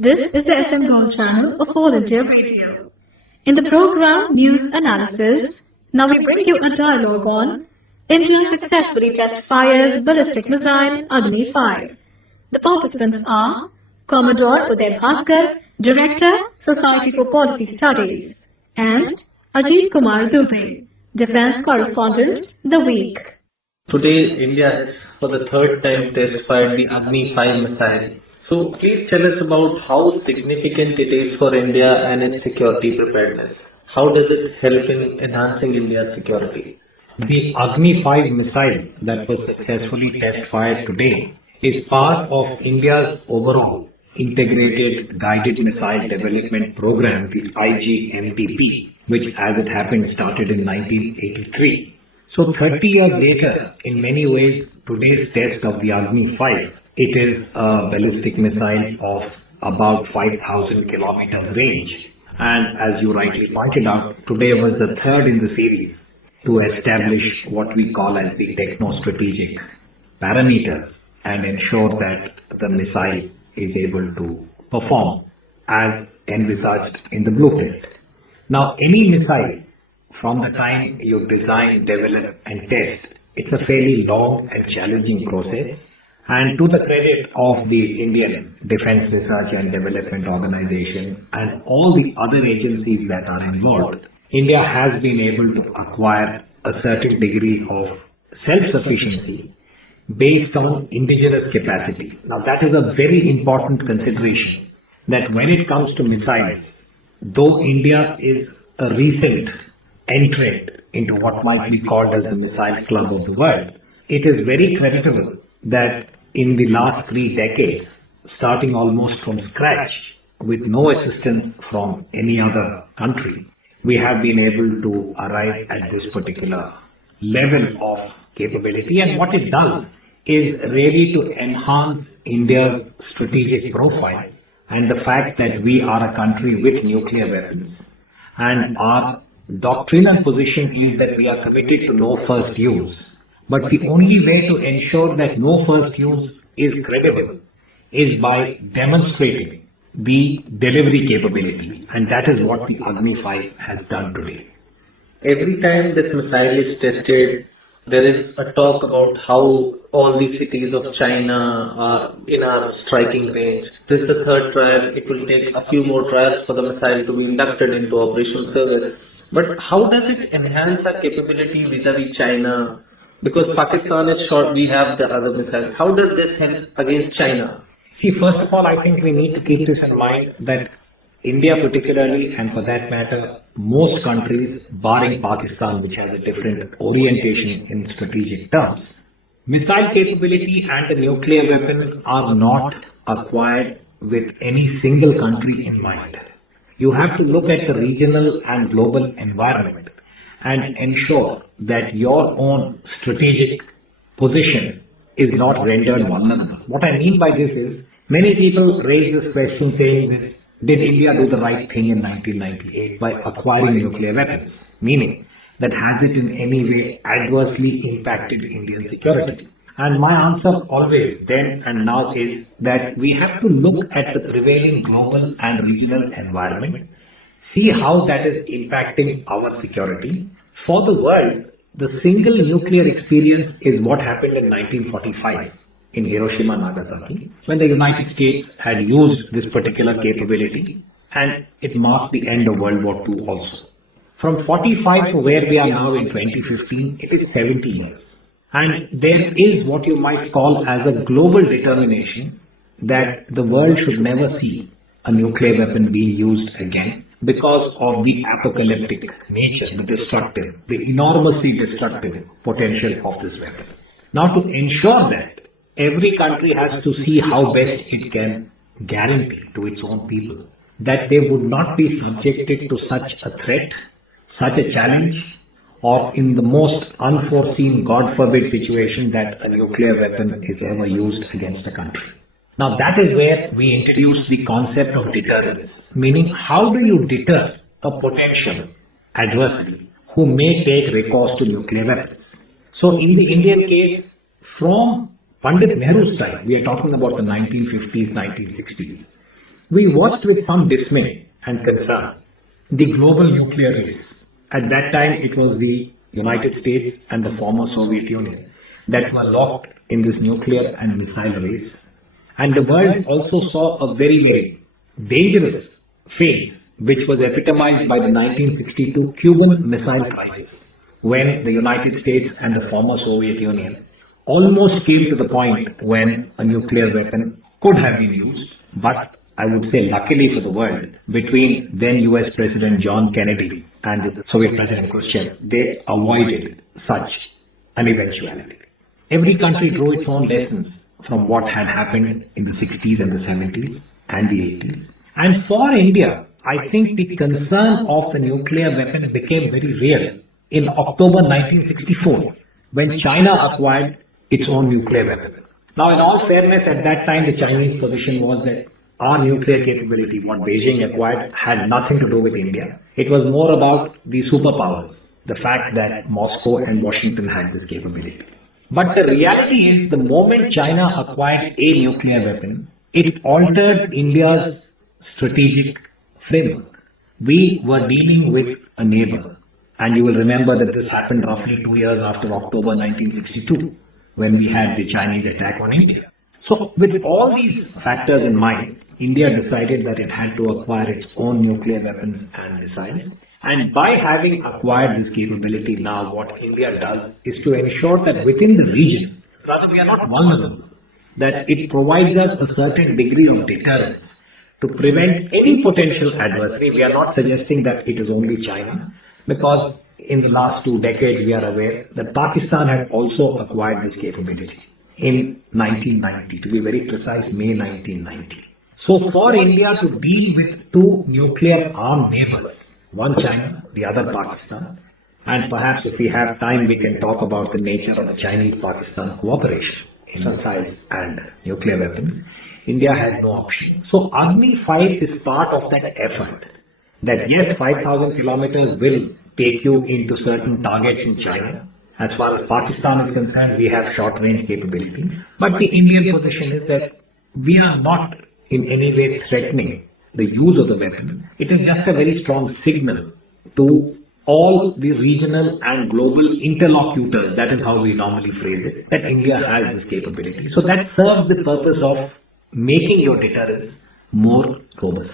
This is the FM Gold channel of All India Radio. In the program News Analysis, now we bring you a dialogue on India successfully test fires ballistic missile Agni-5. The participants are Commodore Uday Bhaskar, Director, Society for Policy Studies, and Ajit Kumar Dubey, Defense Correspondent, The Week. Today, India has for the third time test-fired the Agni-5 missile. So, please tell us about how significant it is for India and its security preparedness. How does it help in enhancing India's security? The Agni-5 missile that was successfully test-fired today is part of India's overall Integrated Guided Missile Development Program, the IGMDP, which as it happened started in 1983. So 30 years later, in many ways, today's test of the Agni-5, it is a ballistic missile of about 5,000 kilometers range. And as you rightly pointed out, today was the third in the series to establish what we call as the techno-strategic parameters and ensure that the missile is able to perform as envisaged in the blueprint. Now, any missile, from the time you design, develop and test, it's a fairly long and challenging process. And to the credit of the Indian Defense Research and Development Organization and all the other agencies that are involved, India has been able to acquire a certain degree of self-sufficiency based on indigenous capacity. Now that is a very important consideration, that when it comes to missiles, though India is a recent entrant into what might be called as the missile club of the world, it is very creditable that in the last 3 decades, starting almost from scratch with no assistance from any other country, we have been able to arrive at this particular level of capability. And what it does is really to enhance India's strategic profile and the fact that we are a country with nuclear weapons. And our doctrinal position is that we are committed to no first use. But the only way to ensure that no first use is credible is by demonstrating the delivery capability. And that is what the Agni-5 has done today. Every time this missile is tested, there is a talk about how all the cities of China are in our striking range. This is the third trial. It will take a few more trials for the missile to be inducted into operational service. But how does it enhance our capability vis-a-vis China? Because Pakistan is short, we have the other missiles. How does this help against China? See, first of all, I think we need to keep this in mind that India particularly, and for that matter, most countries, barring Pakistan, which has a different orientation in strategic terms, missile capability and the nuclear weapons are not acquired with any single country in mind. You have to look at the regional and global environment and ensure that your own strategic position is not rendered vulnerable. What I mean by this is, many people raise this question saying, did India do the right thing in 1998 by acquiring nuclear weapons? Meaning, that has it in any way adversely impacted Indian security? And my answer always then and now is that we have to look at the prevailing global and regional environment, see how that is impacting our security. For the world, the single nuclear experience is what happened in 1945 in Hiroshima and Nagasaki, when the United States had used this particular capability, and it marked the end of World War II also. From 45 to where we are now in 2015, it is 70 years. And there is what you might call as a global determination that the world should never see a nuclear weapon being used again because of the apocalyptic nature, the destructive, the enormously destructive potential of this weapon. Now, to ensure that, every country has to see how best it can guarantee to its own people that they would not be subjected to such a threat, such a challenge, or in the most unforeseen, God forbid situation that a nuclear weapon is ever used against a country. Now that is where we introduce the concept of deterrence, meaning how do you deter a potential adversary who may take recourse to nuclear weapons. So in the Indian case, from Pandit Nehru's time, we are talking about the 1950s, 1960s, we watched with some dismay and concern the global nuclear race. At that time, it was the United States and the former Soviet Union that were locked in this nuclear and missile race. And the world also saw a very, very dangerous phase, which was epitomized by the 1962 Cuban Missile Crisis, when the United States and the former Soviet Union almost came to the point when a nuclear weapon could have been used, but I would say luckily for the world, between then US President John Kennedy and the Soviet President Khrushchev, they avoided such an eventuality. Every country drew its own lessons from what had happened in the 60s and the 70s and the 80s. And for India, I think the concern of the nuclear weapon became very real in October 1964, when China acquired its own nuclear weapon. Now, in all fairness, at that time, the Chinese position was that our nuclear capability, what Beijing acquired, had nothing to do with India. It was more about the superpowers, the fact that Moscow and Washington had this capability. But the reality is, the moment China acquired a nuclear weapon, it altered India's strategic framework. We were dealing with a neighbor, and you will remember that this happened roughly 2 years after October 1962, when we had the Chinese attack on India. So with all these factors in mind, India decided that it had to acquire its own nuclear weapons and missiles. And by having acquired this capability now, what India does is to ensure that within the region, rather we are not vulnerable, that it provides us a certain degree of deterrence to prevent any potential adversary. We are not suggesting that it is only China, because in the last 2 decades we are aware that Pakistan had also acquired this capability in 1990, to be very precise, May 1990. So for India to deal with 2 nuclear armed neighbors, one China, the other Pakistan, and perhaps if we have time we can talk about the nature of the Chinese-Pakistan cooperation in missiles and nuclear weapons, India had no option. So Agni 5 is part of that effort, that yes, 5,000 kilometers will take you into certain targets in China. As far as Pakistan is concerned, we have short-range capability. But the Indian position is that we are not in any way threatening the use of the weapon. It is just a very strong signal to all the regional and global interlocutors, that is how we normally phrase it, that India has this capability. So that serves the purpose of making your deterrence more robust.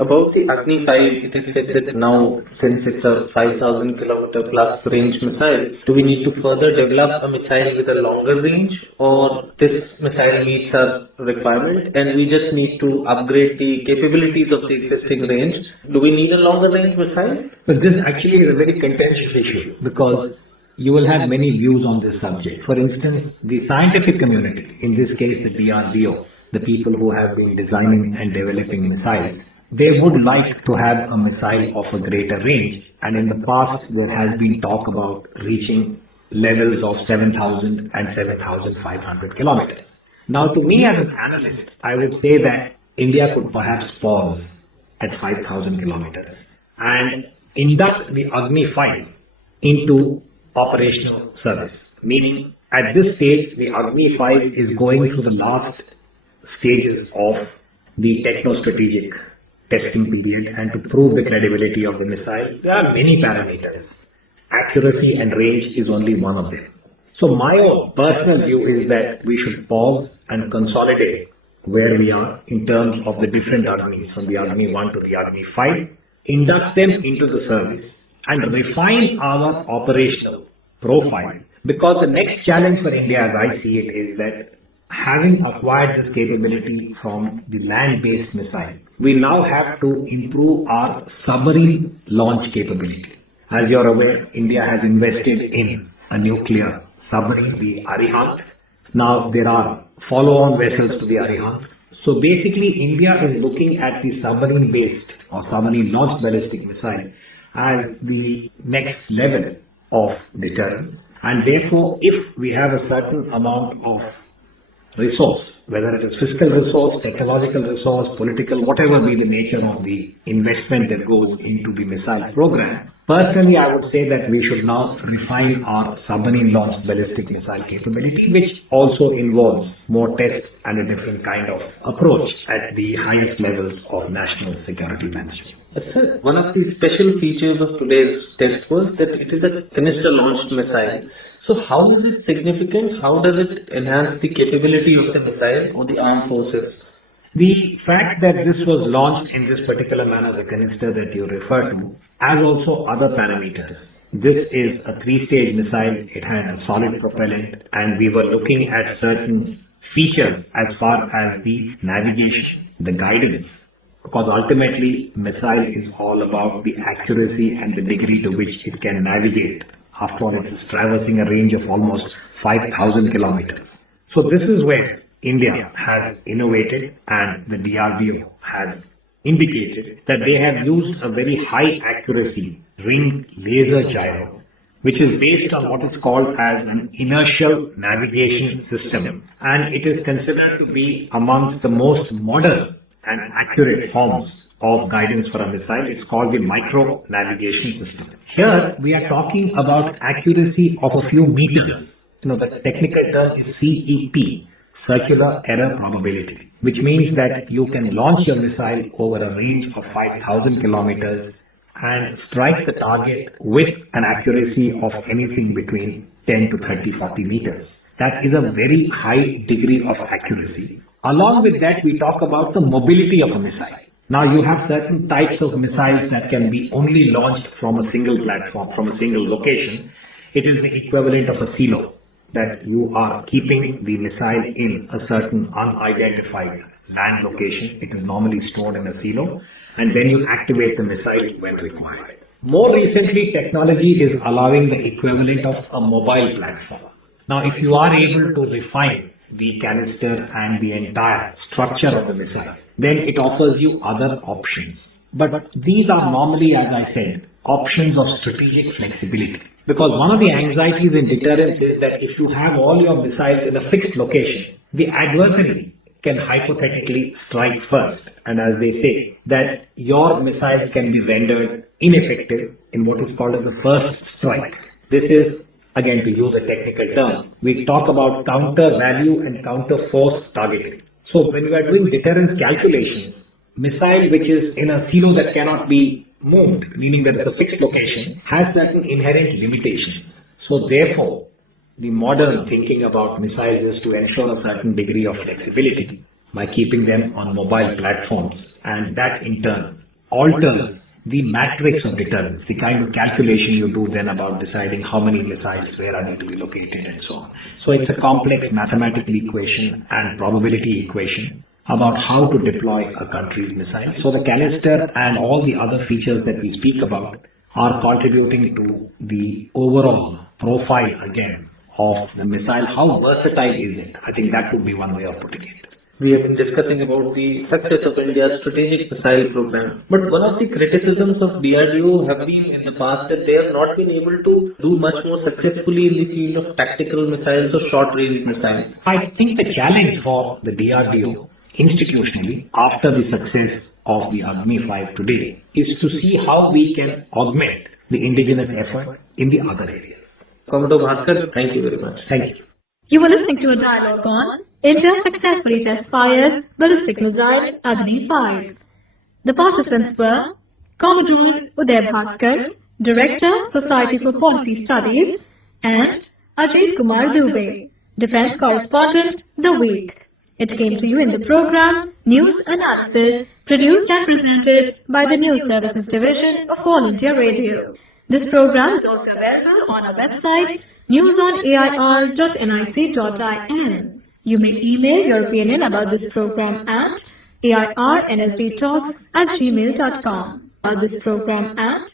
About the Agni 5, it is said that now, since it's a 5,000 kilometer plus range missile, do we need to further develop a missile with a longer range, or this missile meets our requirement and we just need to upgrade the capabilities of the existing range? Do we need a longer range missile? But this actually is a very contentious issue, because you will have many views on this subject. For instance, the scientific community, in this case the DRDO, the people who have been designing and developing missiles, they would like to have a missile of a greater range, and in the past there has been talk about reaching levels of 7,000 and 7,500 kilometers. Now, to me as an analyst, I would say that India could perhaps pause at 5,000 kilometers and induct the Agni 5 into operational service. Meaning, at this stage, the Agni 5 is going through the last stages of the techno-strategic testing period, and to prove the credibility of the missile, there are many parameters. Accuracy and range is only one of them. So my own personal view is that we should pause and consolidate where we are in terms of the different Agnis, from the Agni 1 to the Agni 5, induct them into the service and refine our operational profile. Because the next challenge for India, as I see it, is that having acquired this capability from the land-based missile, we now have to improve our submarine launch capability. As you're aware, India has invested in a nuclear submarine, the Arihant. Now there are follow-on vessels to the Arihant. So basically, India is looking at the submarine-based or submarine-launched ballistic missile as the next level of deterrence. And therefore, if we have a certain amount of resource whether it is fiscal resource, technological resource, political, whatever be the nature of the investment that goes into the missile program. Personally, I would say that we should now refine our submarine launched ballistic missile capability, which also involves more tests and a different kind of approach at the highest levels of national security management. Sir, one of the special features of today's test was that it is a canister-launched missile. So how is it significant? How does it enhance the capability of the missile or the armed forces? The fact that this was launched in this particular manner, the canister that you refer to, has also other parameters. This is a 3-stage missile. It had a solid propellant, and we were looking at certain features as far as the navigation, the guidance, because ultimately missile is all about the accuracy and the degree to which it can navigate. After all, it is traversing a range of almost 5,000 kilometers. So this is where India has innovated, and the DRDO has indicated that they have used a very high accuracy ring laser gyro, which is based on what is called as an inertial navigation system, and it is considered to be amongst the most modern and accurate forms of guidance for a missile. It's called the micro navigation system. Here we are talking about accuracy of a few meters. The technical term is CEP, circular error probability, which means that you can launch your missile over a range of 5,000 kilometers and strike the target with an accuracy of anything between 10 to 30, 40 meters. That is a very high degree of accuracy. Along with that, we talk about the mobility of a missile. Now you have certain types of missiles that can be only launched from a single platform, from a single location. It is the equivalent of a silo, that you are keeping the missile in a certain unidentified land location. It is normally stored in a silo, and then you activate the missile when required. More recently, technology is allowing the equivalent of a mobile platform. Now, if you are able to refine the canister and the entire structure of the missile, then it offers you other options. But these are normally, as I said, options of strategic flexibility. Because one of the anxieties in deterrence is that if you have all your missiles in a fixed location, the adversary can hypothetically strike first. And as they say, that your missiles can be rendered ineffective in what is called as the first strike. This is, again, to use a technical term, we talk about counter value and counter force targeting. So when we are doing deterrence calculations, missile which is in a silo that cannot be moved, meaning that it's a fixed location, has certain inherent limitations. So therefore, the modern thinking about missiles is to ensure a certain degree of flexibility by keeping them on mobile platforms, and that in turn alters the matrix of deterrence, the kind of calculation you do then about deciding how many missiles, where are they to be located, and so on. So it's a complex mathematical equation and probability equation about how to deploy a country's missile. So the canister and all the other features that we speak about are contributing to the overall profile again of the missile. How versatile is it? I think that would be one way of putting it. We have been discussing about the success of India's strategic missile program. But one of the criticisms of DRDO have been in the past that they have not been able to do much more successfully in the field of tactical missiles or short-range missiles. I think the challenge for the DRDO institutionally, after the success of the Agni 5 today, is to see how we can augment the indigenous effort in the other areas. Commodore Bhaskar, thank you very much. Thank you. You were listening to a dialogue on India successfully test fires ballistic missile Agni 5. The participants were Commodore Uday Bhaskar, Director, Society for Policy Studies, and Ajay Kumar Dubey, Defense Correspondent, The Week. It came to you in the program News Analysis, produced and presented by the News Services Division of All India Radio. This program is also available on our website, newsonair.nic.in. You may email your opinion about this program at airnsdtalks@gmail.com or this program at